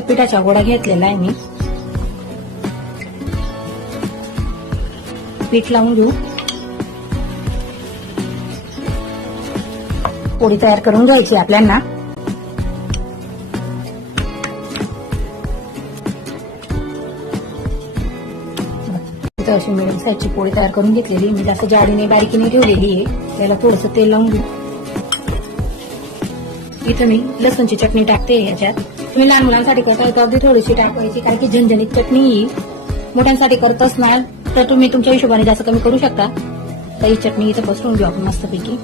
पिठाचा गोळा घेतलेला आहे मी. पीठ लावून घेऊ. पोळी तयार करून घ्यायची आपल्याला अशी मिडियम साईजची पोळी तयार करून घेतलेली मी जास्त जाडीने बारीकीने ठेवलेली आहे. त्याला थोडंसं तेल लावून घेऊ. इथं मी लसणची चटणी टाकते याच्यात. तुम्ही लहान मुलांसाठी करता तर अगदी थोडीशी टाकायची कारण की झणझणीत चटणी ही मोठ्यांसाठी करत असणार तर तुम्ही तुमच्या हिशोबाने जास्त कमी करू शकता. तर ही चटणी इथं पसरून घेऊ आपण मस्तपैकी.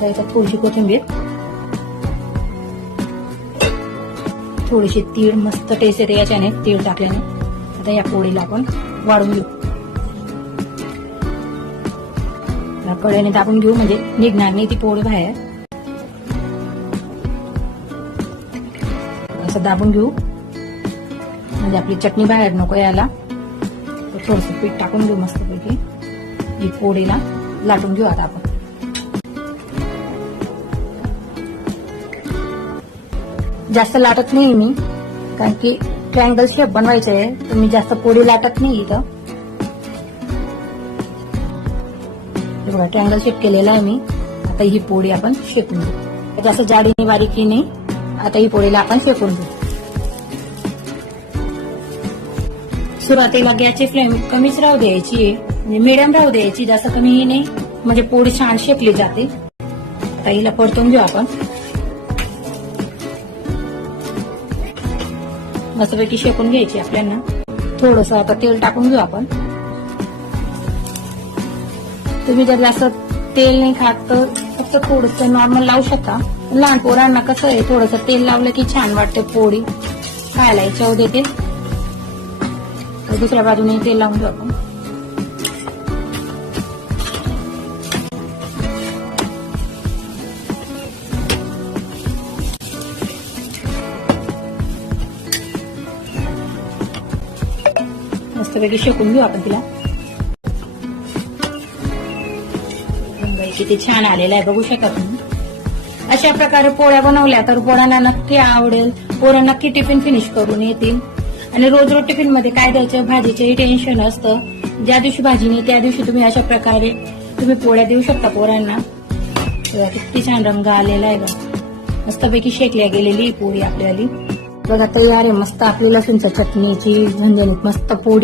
तर याच्यात थोडीशी कोथिंबीर. थोडीशी तीळ मस्त टेस्ट येते याच्याने तीळ टाकल्याने. आता या पोळीला आपण वाढून घेऊ. या दाबून घेऊ म्हणजे निघणार नाही ती पोळी बाहेर. असं दाबून घेऊ. म्हणजे आपली चटणी बाहेर नको यायला. थोडस पीठ टाकून घेऊ मस्तपैकी. ही पोळीला लाटून घेऊ आता आपण. जास्त लाटत नाही मी कारण की ट्रँगल शेप बनवायचे आहे तर मी जास्त पोळी लाटत नाही इथं. बघा ट्रँगल शेप केलेला आहे मी. आता ही पोळी आपण शेपून घेऊ जास्त जाडीने बारीकीने आता ही पोळीला आपण शेकून घेऊ सुरुवातीला गॅसची फ्लेम कमीच राहू द्यायची म्हणजे मिडियम राहू द्यायची जास्त कमी नाही. म्हणजे पोळी छान शेकली जाते. आता हिला परतून घेऊ आपण. मस्तपैकी शेकून घ्यायची आपल्याला. थोडस आता तेल टाकून घेऊ आपण. तुम्ही जर जास्त तेल नाही खात तर फक्त थोडस नॉर्मल लावू शकता. लहान पोरांना कसं आहे थोडस तेल लावलं की छान वाटते पोळी. खायला चव देते तर दुसऱ्या बाजूने तेल लावून घेऊ आपण. मस्तपैकी शेकून घेऊ आपण तिला. किती छान आलेला आहे बघू शकता तुम्ही. अशा प्रकारे पोळ्या बनवल्या तर पोळ्यांना नक्की आवडेल. पोरं नक्की टिफिन फिनिश करून येतील. आणि रोज रोज टिफिनमध्ये काय द्यायचं? भाजीचंही टेन्शन असतं. ज्या दिवशी भाजी नाही त्या दिवशी तुम्ही अशा प्रकारे तुम्ही पोळ्या देऊ शकता पोरांना. किती छान रंग आलेला आहे बघा. मस्तपैकी शेकल्या गेलेली पोळी आपल्याली. बघा तयार आहे. मस्त आपली लसूणच्या चटणीची झणझणीत मस्त पोळी.